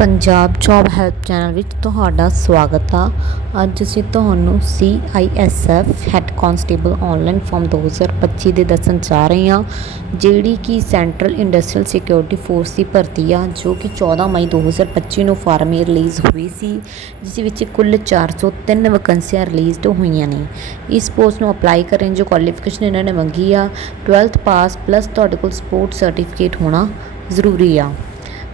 Punjab job help channel ਵਿੱਚ ਤੁਹਾਡਾ ਸਵਾਗਤ ਆ। ਅੱਜ ਅਸੀਂ ਤੁਹਾਨੂੰ CISF head constable online form 2025 ਦੇ ਦੱਸਣ ਜਾ ਰਹੇ ਹਾਂ, ਜਿਹੜੀ ਕਿ ਸੈਂਟਰਲ ਇੰਡਸਟਰੀਅਲ ਸਿਕਿਉਰਿਟੀ ਫੋਰਸ ਦੀ ਭਰਤੀ ਆ, ਜੋ ਕਿ 14 ਮਈ 2025 ਨੂੰ ਫਾਰਮ ਰਿਲੀਜ਼ ਹੋਈ ਸੀ, ਜਿਸ ਵਿੱਚ ਕੁੱਲ 403 ਵੈਕੈਂਸੀਆਂ ਰਿਲੀਜ਼ਡ ਹੋਈਆਂ ਨੇ। ਇਸ ਪੋਸਟ ਨੂੰ ਅਪਲਾਈ ਕਰਨ ਜੋ ਕੁਆਲੀਫਿਕੇਸ਼ਨ ਇਹਨਾਂ ਨੇ ਮੰਗੀ ਆ 12th ਪਾਸ ਪਲੱਸ ਤੁਹਾਡੇ ਕੋਲ ਸਪੋਰਟ ਸਰਟੀਫਿਕੇਟ ਹੋਣਾ ਜ਼ਰੂਰੀ ਆ।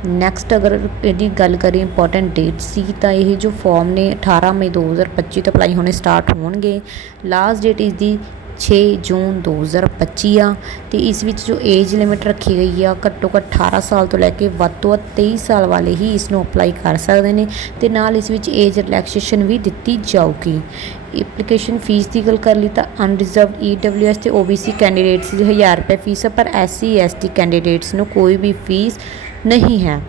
ਨੈਕਸਟ ਅਗਰ ਇਹਦੀ ਗੱਲ ਕਰੀਏ ਇੰਪੋਰਟੈਂਟ ਡੇਟ ਸੀ ਤਾਂ ਇਹ ਜੋ ਫਾਰਮ ਨੇ 18 ਮਈ 2025 ਤੋਂ ਅਪਲਾਈ ਹੋਣੇ ਸਟਾਰਟ ਹੋਣਗੇ। ਲਾਸਟ ਡੇਟ ਇਸ ਦੀ 6 ਜੂਨ 2025 ਆ ਤੇ ਇਸ ਵਿੱਚ ਜੋ ਏਜ ਲਿਮਿਟ ਰੱਖੀ ਗਈ ਆ, ਘੱਟੋ ਘੱਟ 18 ਸਾਲ ਤੋਂ ਲੈ ਕੇ ਵੱਧ ਤੋਂ ਵੱਧ 23 ਸਾਲ ਵਾਲੇ ਹੀ ਇਸ ਨੂੰ ਅਪਲਾਈ ਕਰ ਸਕਦੇ ਨੇ ਤੇ ਨਾਲ ਇਸ ਵਿੱਚ ਏਜ ਰਿਲੈਕਸੇਸ਼ਨ ਵੀ ਦਿੱਤੀ ਜਾਊਗੀ। ਐਪਲੀਕੇਸ਼ਨ ਫੀਸ ਦੀ ਗੱਲ ਕਰ ਲਈ ਤਾਂ ਅਨਰਿਜ਼ਰਵਡ ਈਡਬਲਯੂਐਸ ਤੇ ਓਬੀਸੀ ਕੈਂਡੀਡੇਟਸ ਦੀ 1000 ਰੁਪਏ ਫੀਸ ਹੈ ਪਰ ਐਸਸੀ ਐਸਟੀ ਕੈਂਡੀਡੇਟਸ ਨੂੰ ਕੋਈ ਵੀ ਫੀਸ ਨਹੀਂ ਹੈ।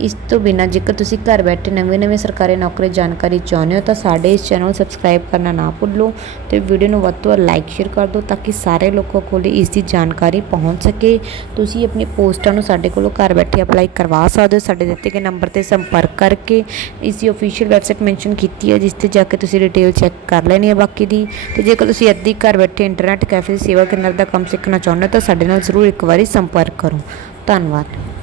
ਇਸ ਤੋਂ ਬਿਨਾਂ ਜੇਕਰ ਤੁਸੀਂ ਘਰ ਬੈਠੇ ਨਵੇਂ-ਨਵੇਂ ਸਰਕਾਰੀ ਨੌਕਰੀ ਜਾਣਕਾਰੀ ਚਾਹੁੰਦੇ ਹੋ, ਤਾਂ ਸਾਡੇ ਇਸ ਚੈਨਲ ਨੂੰ ਸਬਸਕ੍ਰਾਈਬ ਕਰਨਾ ਨਾ ਭੁੱਲੋ ਤੇ ਵੀਡੀਓ ਨੂੰ ਵੱਧ ਤੋਂ ਵੱਧ ਲਾਈਕ ਸ਼ੇਅਰ ਕਰ ਦਿਓ ਤਾਂ ਕਿ ਸਾਰੇ ਲੋਕਾਂ ਕੋਲ ਇਸ ਦੀ ਜਾਣਕਾਰੀ ਪਹੁੰਚ ਸਕੇ। ਤੁਸੀਂ ਆਪਣੀ ਪੋਸਟਾਂ ਨੂੰ ਸਾਡੇ ਕੋਲੋਂ ਘਰ ਬੈਠੇ ਅਪਲਾਈ ਕਰਵਾ ਸਕਦੇ ਹੋ। ਸਾਡੇ ਦਿੱਤੇ ਗਏ ਨੰਬਰ ਤੇ ਸੰਪਰਕ ਕਰਕੇ ਇਸ ਦੀ ਅਫੀਸ਼ੀਅਲ ਵੈਬਸਾਈਟ ਮੈਂਸ਼ਨ ਕੀਤੀ ਹੈ, ਜਿਸ ਤੇ ਜਾ ਕੇ ਤੁਸੀਂ ਡਿਟੇਲ ਚੈੱਕ ਕਰ ਲੈਣੀ ਹੈ ਬਾਕੀ ਦੀ। ਤੇ ਜੇਕਰ ਤੁਸੀਂ ਅੱਧੀ ਘਰ ਬੈਠੇ ਇੰਟਰਨੈਟ ਕੈਫੇ ਸੇਵਾ ਕੇਂਦਰ ਦਾ ਕੰਮ ਸਿੱਖਣਾ ਚਾਹੁੰਦੇ ਹੋ, ਤਾਂ ਸਾਡੇ ਨਾਲ ਜ਼ਰੂਰ ਇੱਕ ਵਾਰੀ ਸੰਪਰਕ ਕਰੋ। ਧੰਨਵਾਦ।